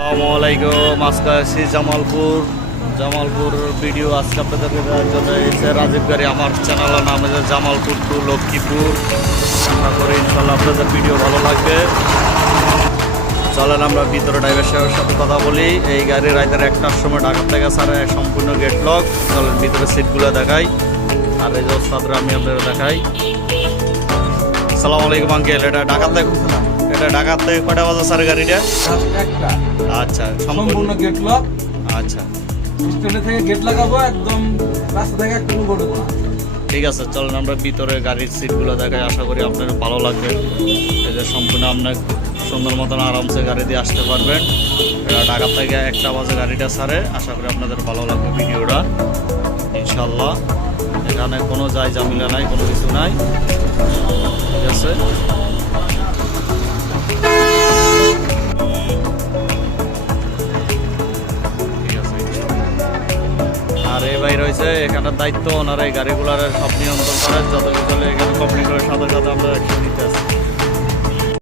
আসসালামু আলাইকুম। আজকে আছি জামালপুর ভিডিও আজকে আপনাদেরকে দেওয়ার জন্য এসে রাজীব গাড়ি। আমার চ্যানেলের নাম হচ্ছে জামালপুর টু লক্ষ্মীপুর। আশা করি ইনশাল্লাহ আপনাদের ভিডিও ভালো লাগবে। চলেন আমরা ভিতরে ড্রাইভার সাহেবের সাথে কথা বলি। এই গাড়ি রাতের 1টার সময় ঢাকা থেকে ছাড়ে, সম্পূর্ণ গেট লক। চলেন ভিতরে সিটগুলো দেখাই, আর এই যে ওস্তাদরা আমি আপনাদের দেখাই। আসসালামু আলাইকুম আঙ্কেল। এটা ঢাকা থেকে কটা বাজে স্যার গাড়িটা? আচ্ছা, সম্পূর্ণ গেট লক। আচ্ছা স্টেশন থেকে গেট লাগাবো, একদম রাস্তা থেকে একটু করবো না। ঠিক আছে, চলেন আমরা ভিতরে গাড়ির সিটগুলো দেখাই। আশা করি আপনার ভালো লাগবে। এই যে সম্পূর্ণ আপনার সুন্দর মতন আরামসে গাড়ি দিয়ে আসতে পারবেন। এটা ঢাকা থেকে 1টা বাজে গাড়িটা ছাড়ে। আশা করি আপনাদের ভালো লাগবে ভিডিওটা ইনশাল্লাহ। এখানে কোনো ঝামেলা নাই, কোনো কিছু নাই। ঠিক আছে, আর এই ভাই রয়েছে এখানে দায়িত্ব, ওনার এই গাড়িগুলার সব নিয়ন্ত্রণ করে, যত কিছু এখানে